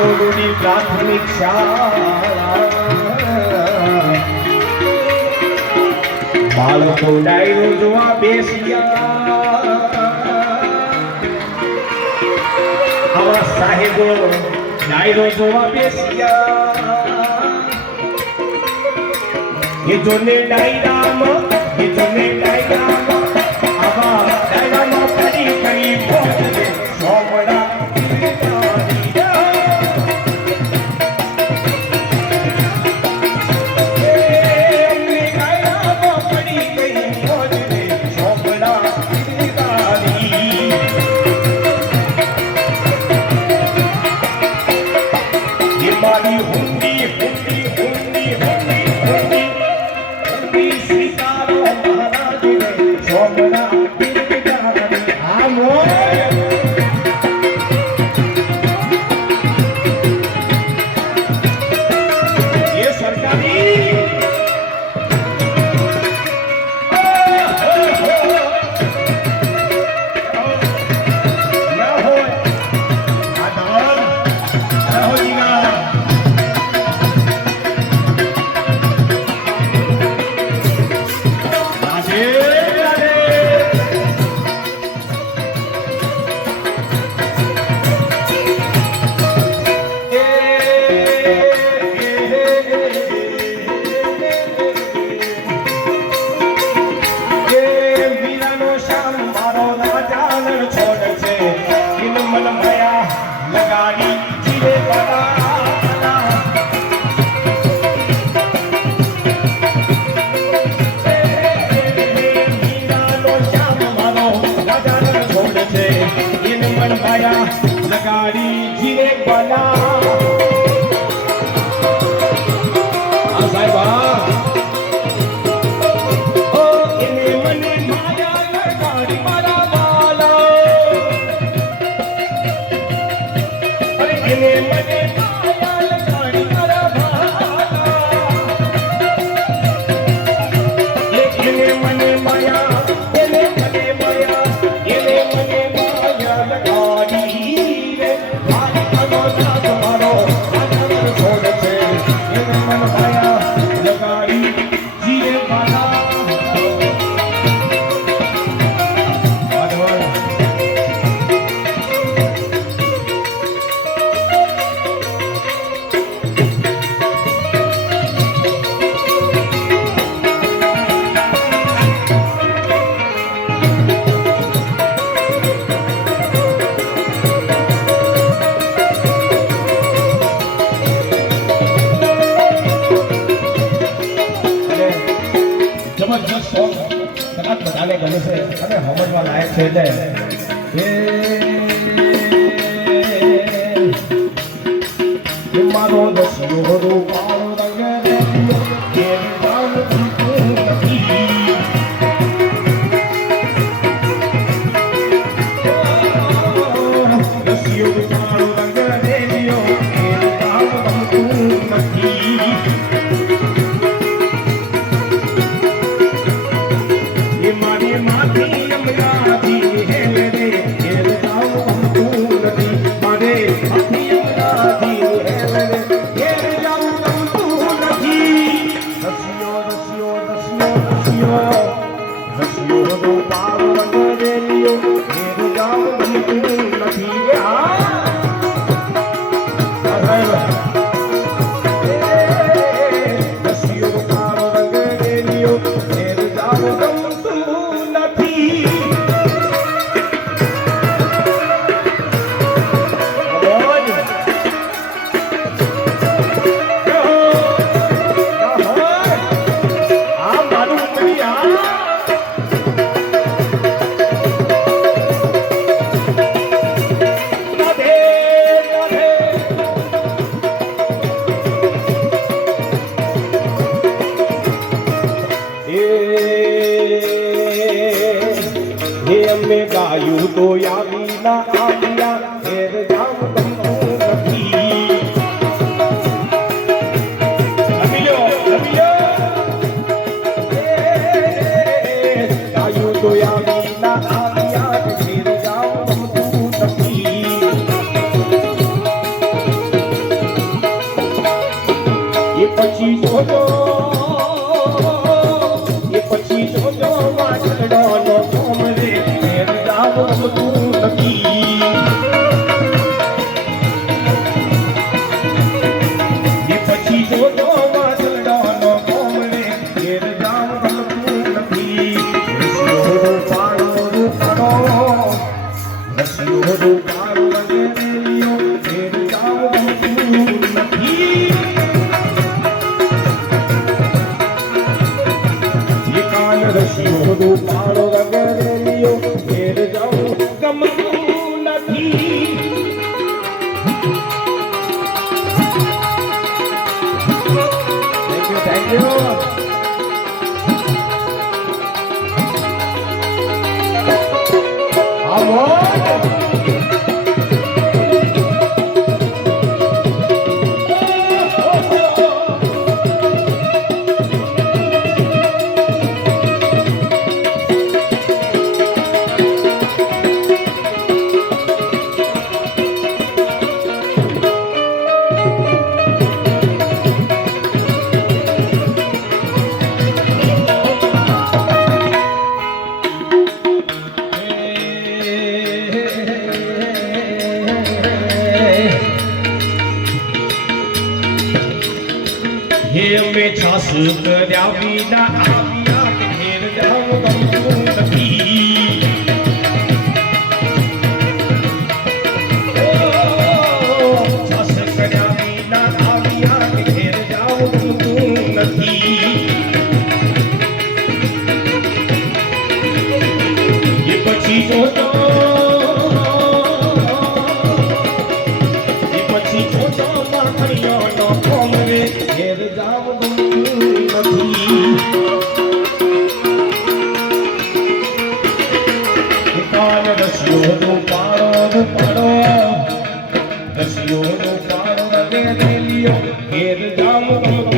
તોડુની પ્રાથમિક શાળા બાળકો ડાયરો જોવા બેસ્યા આવા સાહેબો ડાયરો જોવા બેસ્યા એ જોને ડાયરામાં આવા ડાયરામાં કરી કરી પહોંચે સોમડા લગાડી જીરે બના આ સાહેબ ઓ એને મને માયા લગાડી મારા વાલા અરે એને મને માયા લગાડી મારા વાલા એને મને માયા જબરજસ્ત સોંગ કદાચ બધાને ગમે છે અને સમજવા લાયક છે એટલે મારો દસ્યો રૂપાળો રંગ ગાયું તો આવી ના આવ્યા ઘેર જામ ગમતું નથી ગાયું તો આવી ના આવ્યા ઘેર જામ ગમતું નથી પછી જોજો એ પછી જોજો વાછડાનો કોમ રે ઘેર જાવ ગમતું નથી એ પછી જોજો વાછડાનો કોમ રે ઘેર જાવ ગમતું નથી રસિયો રૂપાળો વગેરે લ્યો ઘેર જાવ ગમતું નથી રસિયો રૂપાળો વગેરે લ્યો ઘેર જાઉં ગમતું નથી થેન્ક યુ હે મેં છાસ કર્યા વિના આવ્યા ઘેર જાવ ગમતું નથી છાસ કર્યા વિના આવ્યા ઘેર જાવ ગમતું નથી એ પછી જોજો એ પછી જોજો માખણીઓનો કોમ રે ઘેર જાવ ગમતું નથી કાન રસિયો રૂપાળો રસિયો રૂપાળો વગેરે લ્યો ઘેર જાવ ગમતું